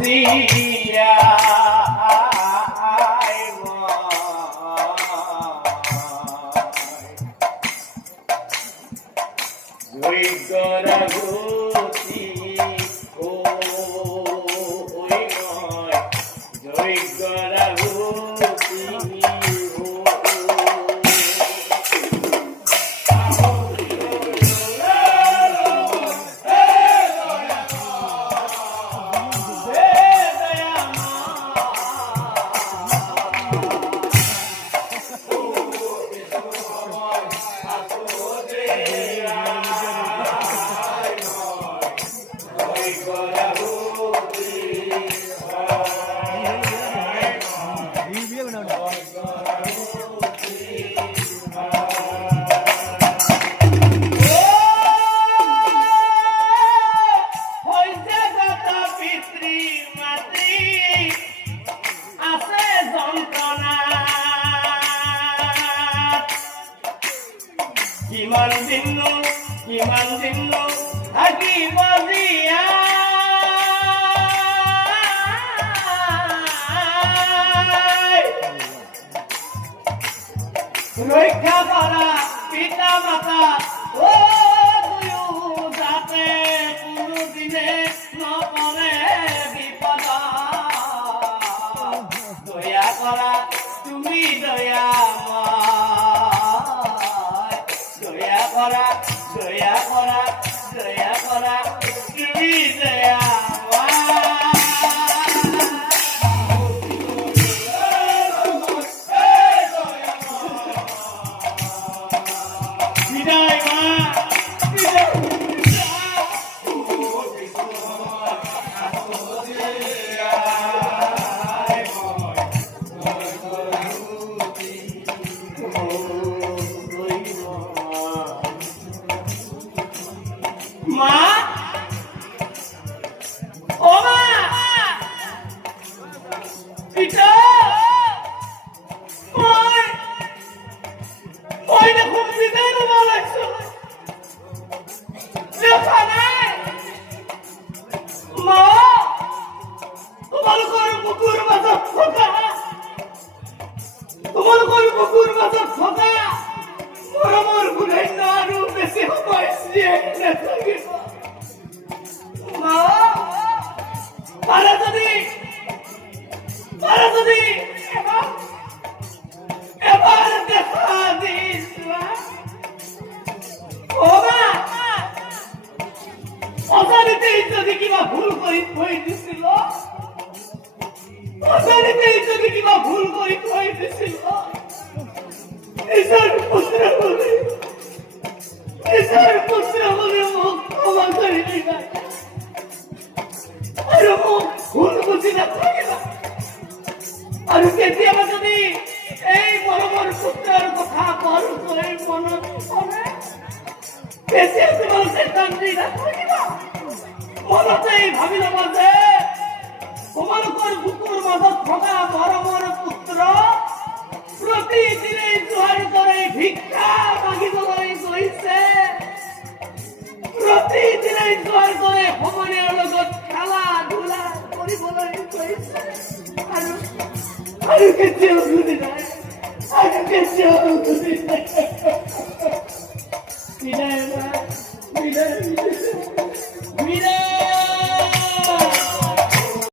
দিয়া জয়গৰাভূতি ও জয়গৰাভূতি কিমান দিন থাকিব দিয়া ৰক্ষা কৰা পিতা মাতা ও দুয়ো যাতে কোনোদিনে নপৰে বিপদ দয়া কৰা তুমি দয়াময় দয়া কৰা তুমি বিদায় মা মা ও মা পিতা ওই দেখো বিদায় না লাগছো দেখা নাই মা তোমালোকৰ বুকুৰ মাজত থকা মৰমৰ গুণান্য আৰু বেছি সময় দিয়ে নাথাকিব মা পাৰা যদি এবাৰ দেখা দি যোৱা অ মা অজানিতেই যদি কিবা ভুল কৰি থৈ দিছিল ঈশ্বৰ পুত্ৰ বুলি মোক ক্ষমা কৰি দিবা আৰু মোক ভুল বুজি নাথাকিবা আৰু কেতিয়াবা যদি এই মৰমৰ পুত্ৰৰ কথা বৰকৈ মনত পৰে তেতিয়া তোমালোকে কান্দি নাথাকিবা মনতেই ভাবি ল'বা যে তোমালোকৰ বুকুৰ মাজত থকা মৰমৰ পুত্ৰ প্ৰতিদিনে জোহাৰ কৰে ভিক্ষা মাগিবলৈ গৈছে প্ৰতিদিনে জোহাৰ কৰে সমনীয়াৰ লগত খেলা ধূলা কৰিবলৈ গৈছে আৰু কেতিয়াও ঘূৰি নাই বিদায়